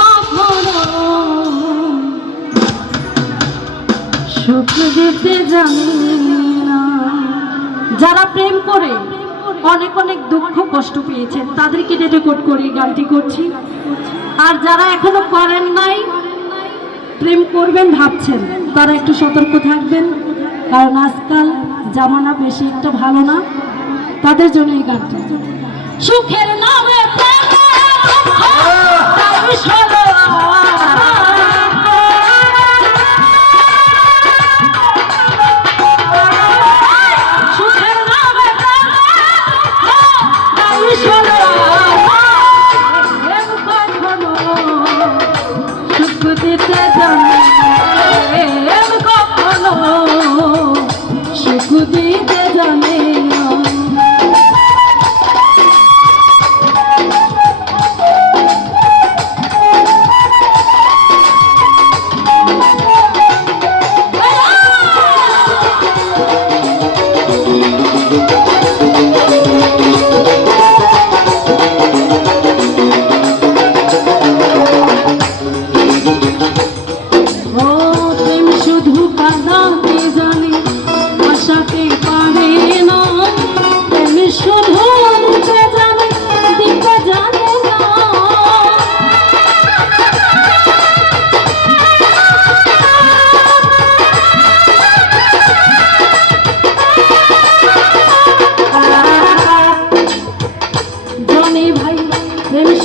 কখনো সুখ দিতে জানে না। যারা প্রেম করে অনেক অনেক দুঃখ কষ্ট পেয়েছেন তাদেরকে ডেডিকেট করে গানটি করছি। আর যারা এখনো করেন নাই, প্রেম করবেন ভাবছেন, তারা একটু সতর্ক থাকবেন, কারণ আজকাল জামানা বেশি একটা ভালো না। তাদের জন্য এই গানটা। সুখের নামে দিতে জানে না।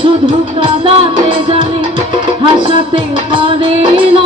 শুধু কাঁদাতে জানে, হাসাতে পারে না।